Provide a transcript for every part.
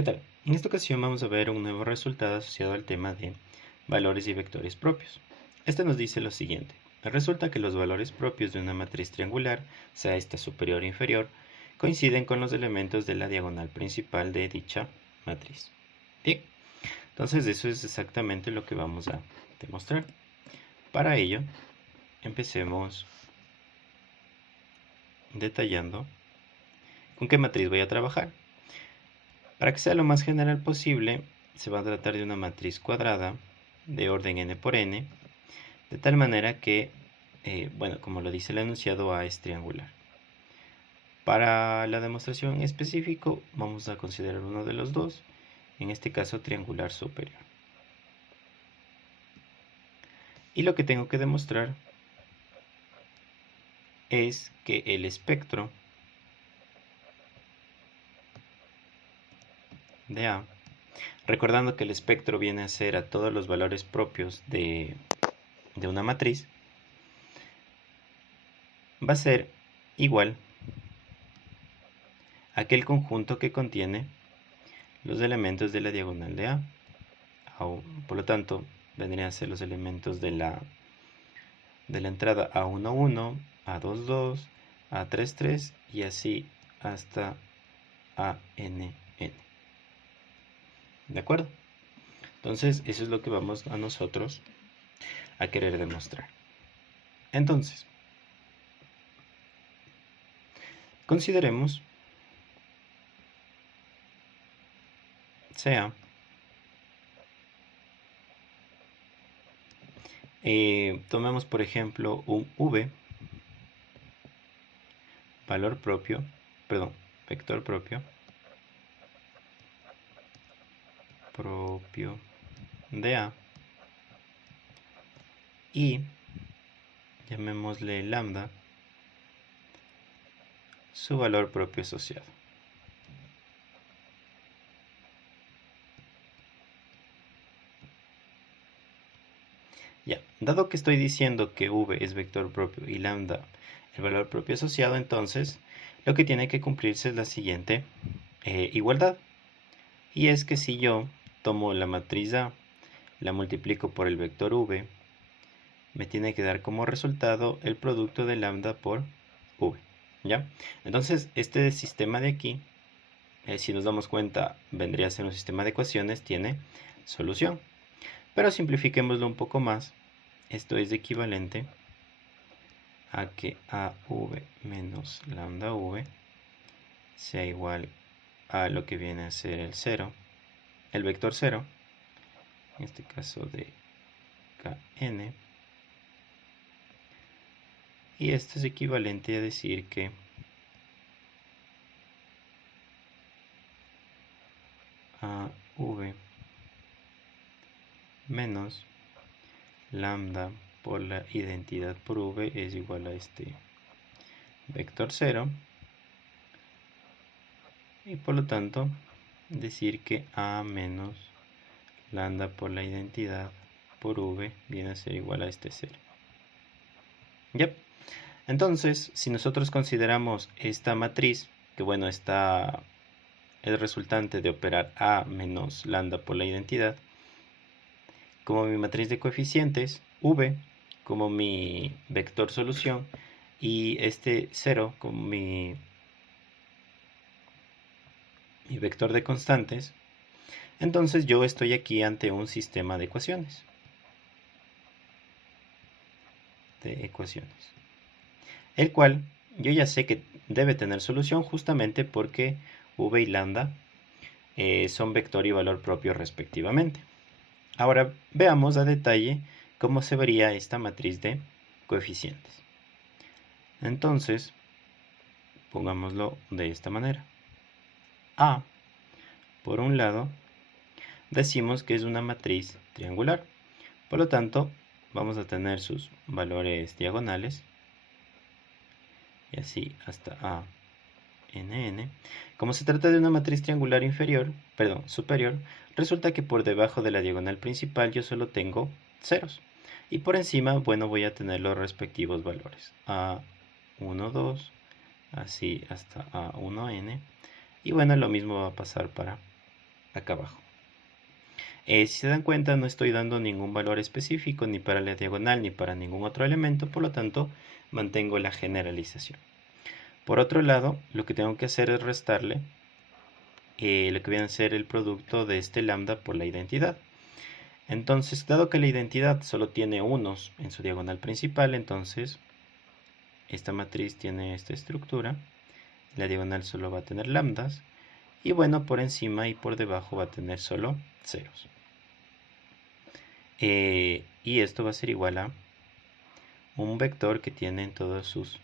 ¿Qué tal? En esta ocasión vamos a ver un nuevo resultado asociado al tema de valores y vectores propios. Este nos dice lo siguiente. Resulta que los valores propios de una matriz triangular, sea esta superior o inferior, coinciden con los elementos de la diagonal principal de dicha matriz. Bien, entonces eso es exactamente lo que vamos a demostrar. Para ello, empecemos detallando con qué matriz voy a trabajar. Para que sea lo más general posible, se va a tratar de una matriz cuadrada de orden n por n, de tal manera que, como lo dice el enunciado, A es triangular. Para la demostración específica vamos a considerar uno de los dos, en este caso triangular superior. Y lo que tengo que demostrar es que el espectro de A, recordando que el espectro viene a ser a todos los valores propios de una matriz, va a ser igual a aquel conjunto que contiene los elementos de la diagonal de A. Por lo tanto, vendrían a ser los elementos de la entrada A11, A22, A33 y así hasta ANN. ¿De acuerdo? Entonces, eso es lo que vamos a nosotros a querer demostrar. Entonces, consideremos sea tomemos por ejemplo un v, vector propio de A, y llamémosle lambda su valor propio asociado. Ya, dado que estoy diciendo que v es vector propio y lambda el valor propio asociado, entonces lo que tiene que cumplirse es la siguiente igualdad. Y es que si yo tomo la matriz A, la multiplico por el vector v, me tiene que dar como resultado el producto de lambda por v. ¿Ya? Entonces, este sistema de aquí, si nos damos cuenta, vendría a ser un sistema de ecuaciones, tiene solución. Pero simplifiquémoslo un poco más. Esto es equivalente a que AV menos lambda V sea igual a lo que viene a ser el 0, el vector 0, en este caso de Kn. Y esto es equivalente a decir que AV menos lambda por la identidad por v es igual a este vector 0, y por lo tanto decir que a menos lambda por la identidad por v viene a ser igual a este 0. ¿Ya? Entonces, si nosotros consideramos esta matriz, que bueno, está el resultante de operar a menos lambda por la identidad, como mi matriz de coeficientes, v como mi vector solución y este 0 como mi vector de constantes, entonces yo estoy aquí ante un sistema de ecuaciones. El cual yo ya sé que debe tener solución justamente porque v y lambda son vector y valor propio respectivamente. Ahora veamos a detalle cómo se vería esta matriz de coeficientes. Entonces, pongámoslo de esta manera. A, por un lado, decimos que es una matriz triangular. Por lo tanto, vamos a tener sus valores diagonales. Y así hasta a n. Como se trata de una matriz triangular superior, resulta que por debajo de la diagonal principal yo solo tengo ceros. Y por encima, bueno, voy a tener los respectivos valores. A1, 2, así hasta A1n. Y bueno, lo mismo va a pasar para acá abajo. Si se dan cuenta, no estoy dando ningún valor específico ni para la diagonal ni para ningún otro elemento, por lo tanto mantengo la generalización. Por otro lado, lo que tengo que hacer es restarle lo que viene a ser el producto de este lambda por la identidad. Entonces, dado que la identidad solo tiene unos en su diagonal principal, entonces esta matriz tiene esta estructura, la diagonal solo va a tener lambdas, y bueno, por encima y por debajo va a tener solo ceros. Y esto va a ser igual a un vector que tiene en todos sus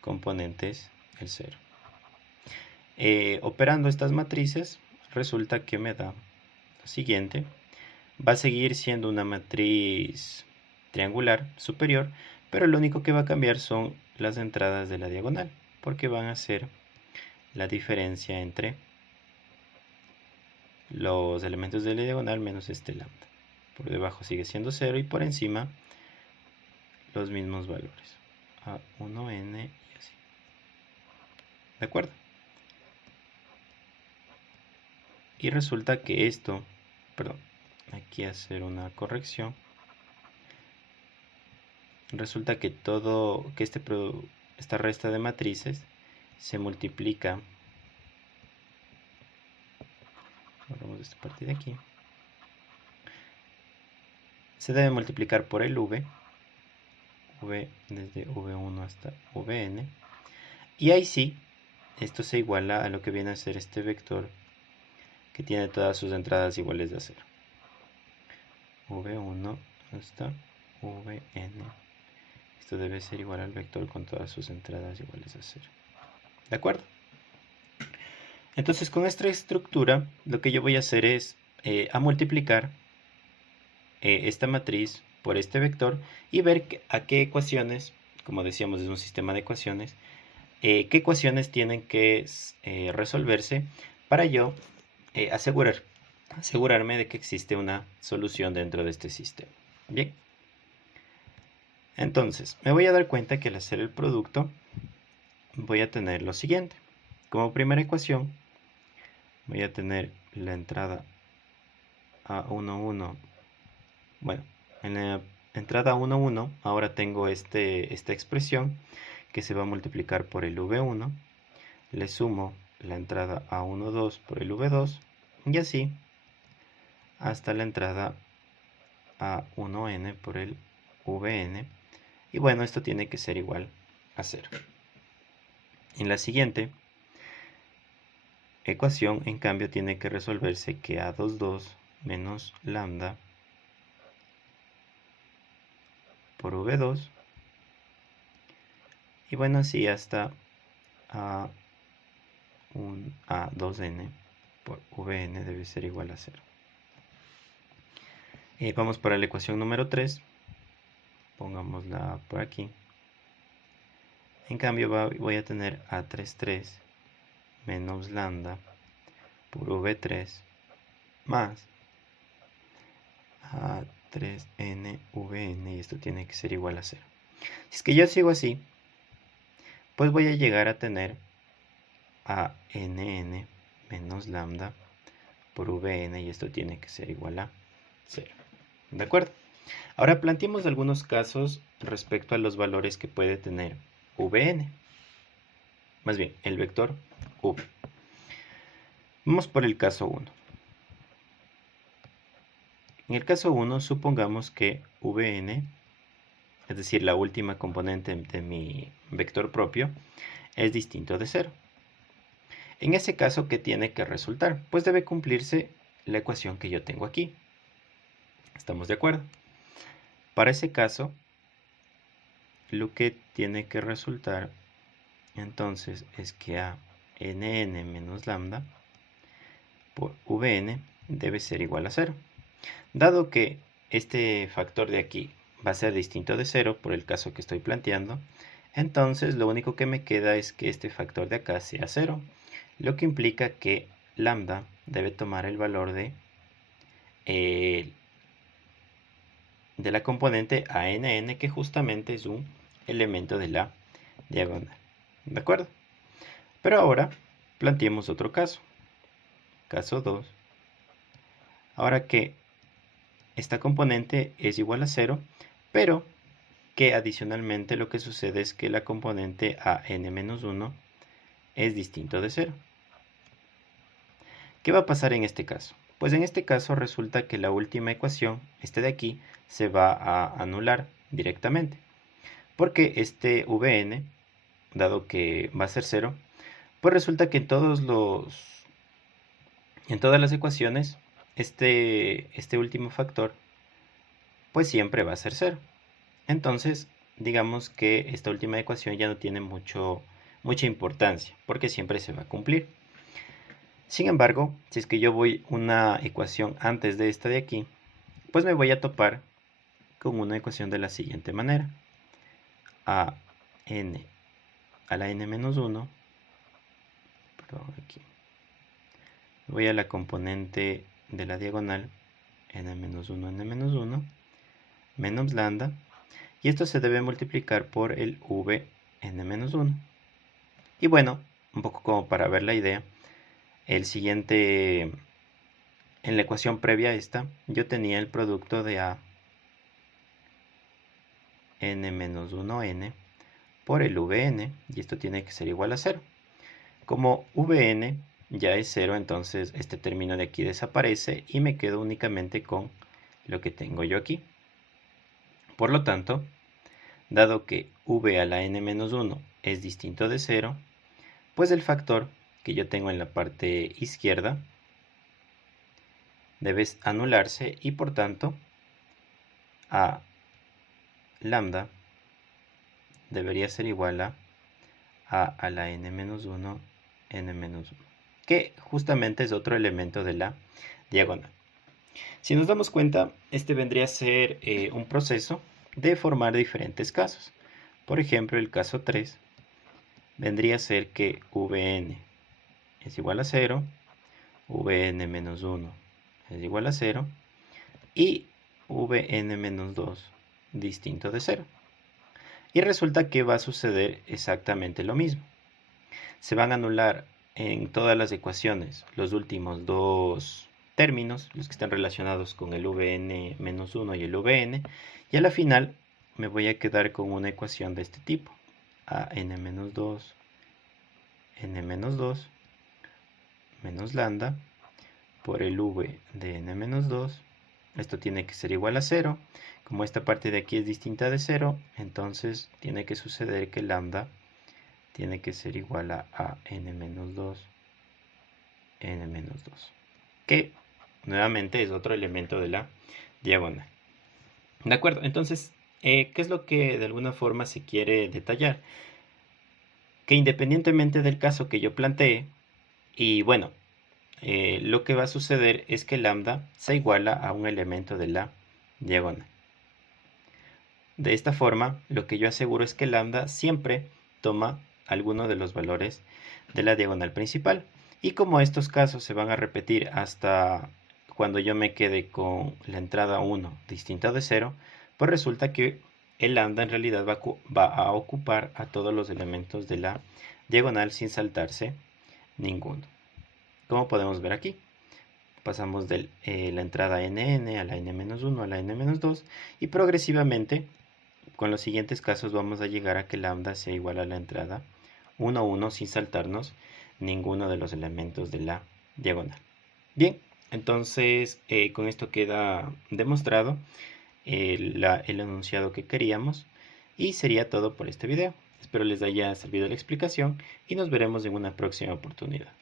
componentes el 0. Operando estas matrices, resulta que me da lo siguiente. Va a seguir siendo una matriz triangular superior, pero lo único que va a cambiar son las entradas de la diagonal, porque van a ser la diferencia entre los elementos de la diagonal menos este lambda. Por debajo sigue siendo 0 y por encima los mismos valores, A1n y así. ¿De acuerdo? Y resulta que esto, perdón, aquí hacer una corrección. Resulta que esta resta de matrices se multiplica. Borramos esta parte de aquí. Se debe multiplicar por el v desde v1 hasta vn. Y ahí sí, esto se iguala a lo que viene a ser este vector que tiene todas sus entradas iguales de a 0. v1 hasta vn. Esto debe ser igual al vector con todas sus entradas iguales a 0. ¿De acuerdo? Entonces con esta estructura lo que yo voy a hacer es a multiplicar esta matriz por este vector y ver a qué ecuaciones, como decíamos es un sistema de ecuaciones, qué ecuaciones tienen que resolverse para yo asegurarme de que existe una solución dentro de este sistema. Bien. Entonces, me voy a dar cuenta que al hacer el producto voy a tener lo siguiente. Como primera ecuación voy a tener la entrada A11. Bueno, en la entrada 1, 1, ahora tengo esta expresión que se va a multiplicar por el v1. Le sumo la entrada A1, 2 por el v2 y así hasta la entrada A1n por el vn. Y bueno, esto tiene que ser igual a 0. En la siguiente ecuación, en cambio, tiene que resolverse que A22 menos lambda por v2. Y bueno, así hasta A2n por vn debe ser igual a 0. Vamos para la ecuación número 3. Pongámosla por aquí. En cambio voy a tener A33 menos lambda por v3 más A3n vn, y esto tiene que ser igual a 0. Si es que yo sigo así, pues voy a llegar a tener ANN menos lambda por vn, y esto tiene que ser igual a 0. ¿De acuerdo? Ahora planteemos algunos casos respecto a los valores que puede tener vn. Más bien, el vector v. Vamos por el caso 1. En el caso 1, supongamos que vn, es decir, la última componente de mi vector propio, es distinto de 0. En ese caso, ¿qué tiene que resultar? Pues debe cumplirse la ecuación que yo tengo aquí. ¿Estamos de acuerdo? Para ese caso, lo que tiene que resultar entonces es que ANN menos lambda por vn debe ser igual a 0. Dado que este factor de aquí va a ser distinto de 0 por el caso que estoy planteando, entonces lo único que me queda es que este factor de acá sea 0, lo que implica que lambda debe tomar el valor de la componente ANN, que justamente es un elemento de la diagonal. ¿De acuerdo? Pero ahora planteemos otro caso. Caso 2. Ahora que esta componente es igual a 0, pero que adicionalmente lo que sucede es que la componente a n-1 es distinto de 0. ¿Qué va a pasar en este caso? Pues en este caso resulta que la última ecuación, este de aquí, se va a anular directamente. Porque este Vn, dado que va a ser 0, pues resulta que en todas las ecuaciones, este último factor, pues siempre va a ser 0. Entonces, digamos que esta última ecuación ya no tiene mucha importancia, porque siempre se va a cumplir. Sin embargo, si es que yo voy una ecuación antes de esta de aquí, pues me voy a topar con una ecuación de la siguiente manera. A n a la n-1, perdón, aquí. Voy a la componente de la diagonal n-1, n-1, menos lambda, y esto se debe multiplicar por el vn-1. Y bueno, un poco como para ver la idea, el siguiente, en la ecuación previa a esta, yo tenía el producto de a n-1n por el vn, y esto tiene que ser igual a 0. Como vn ya es 0, entonces este término de aquí desaparece y me quedo únicamente con lo que tengo yo aquí. Por lo tanto, dado que v a la n-1 es distinto de 0, pues el factor que yo tengo en la parte izquierda debe anularse y por tanto a lambda debería ser igual a la n-1 n-1, que justamente es otro elemento de la diagonal. Si nos damos cuenta, este vendría a ser un proceso de formar diferentes casos. Por ejemplo, el caso 3 vendría a ser que Vn es igual a 0, Vn-1 es igual a 0 y Vn-2 distinto de 0. Y resulta que va a suceder exactamente lo mismo. Se van a anular en todas las ecuaciones los últimos dos términos, los que están relacionados con el Vn-1 y el Vn, y a la final me voy a quedar con una ecuación de este tipo, a n-2, n-2 menos lambda por el v de n-2. Esto tiene que ser igual a 0. Como esta parte de aquí es distinta de 0, entonces tiene que suceder que lambda tiene que ser igual a n-2, n-2, que nuevamente es otro elemento de la diagonal. ¿De acuerdo? Entonces, ¿qué es lo que de alguna forma se quiere detallar? Que independientemente del caso que yo plantee, y bueno, lo que va a suceder es que lambda se iguala a un elemento de la diagonal. De esta forma, lo que yo aseguro es que lambda siempre toma alguno de los valores de la diagonal principal. Y como estos casos se van a repetir hasta cuando yo me quede con la entrada 1 distinta de 0, pues resulta que el lambda en realidad va a ocupar a todos los elementos de la diagonal sin saltarse ninguno. Como podemos ver aquí, pasamos de la entrada nn a la n-1 a la n-2 y progresivamente con los siguientes casos vamos a llegar a que lambda sea igual a la entrada 1, 1 sin saltarnos ninguno de los elementos de la diagonal. Bien, entonces con esto queda demostrado el enunciado que queríamos y sería todo por este video. Espero les haya servido la explicación y nos veremos en una próxima oportunidad.